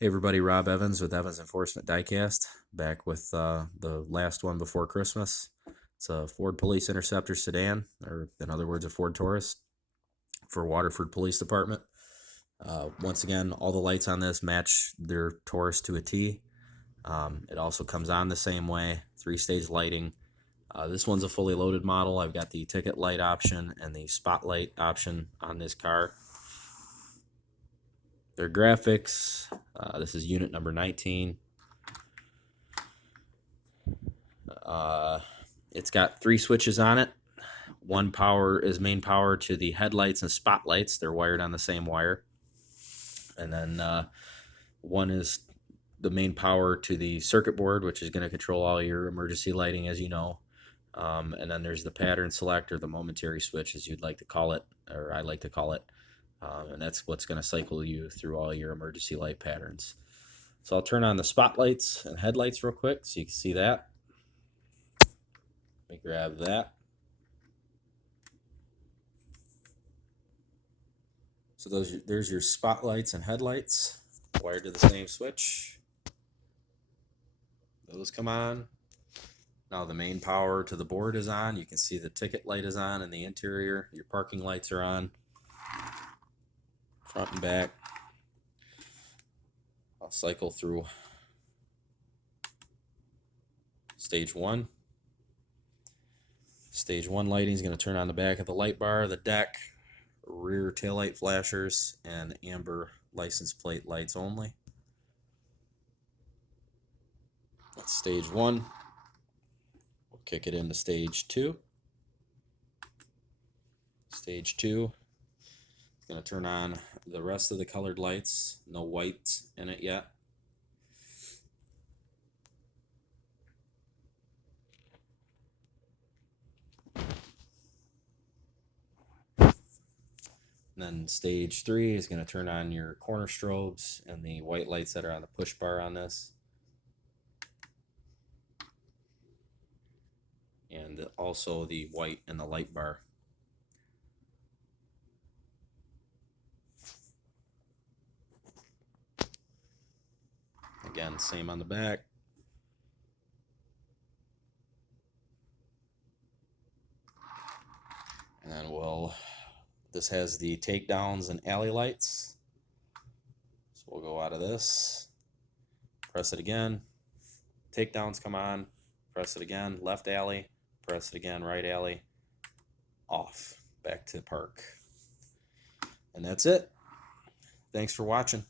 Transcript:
Hey everybody, Rob Evans with Evans Enforcement Diecast, back with the last one before Christmas. It's a Ford Police Interceptor sedan, or in other words, a Ford Taurus for Waterford Police Department. Once again, all the lights on this match their Taurus to a T. It also comes on the same way, 3-stage lighting. This one's a fully loaded model. I've got the ticket light option and the spotlight option on this car. Their graphics, this is unit number 19. It's got 3 switches on it. One power is main power to the headlights and spotlights. They're wired on the same wire. And then one is the main power to the circuit board, which is going to control all your emergency lighting, as you know. And then there's the pattern select, or the momentary switch, as you'd like to call it, or I like to call it. And that's what's going to cycle you through all your emergency light patterns. So I'll turn on the spotlights and headlights real quick so you can see that. Let me grab that. So there's your spotlights and headlights wired to the same switch. Those come on. Now the main power to the board is on. You can see the ticket light is on in the interior. Your parking lights are on, front and back. I'll cycle through stage 1. Stage 1 lighting is going to turn on the back of the light bar, the deck, rear taillight flashers, and amber license plate lights only. That's stage 1. We'll kick it into stage 2. Stage 2 is going to turn on the rest of the colored lights. No white in it yet. And then stage 3 is going to turn on your corner strobes and the white lights that are on the push bar on this. And also the white in the light bar. Again, same on the back. And then this has the takedowns and alley lights. So we'll go out of this, press it again, takedowns come on, press it again, left alley, press it again, right alley, off, back to park. And that's it. Thanks for watching.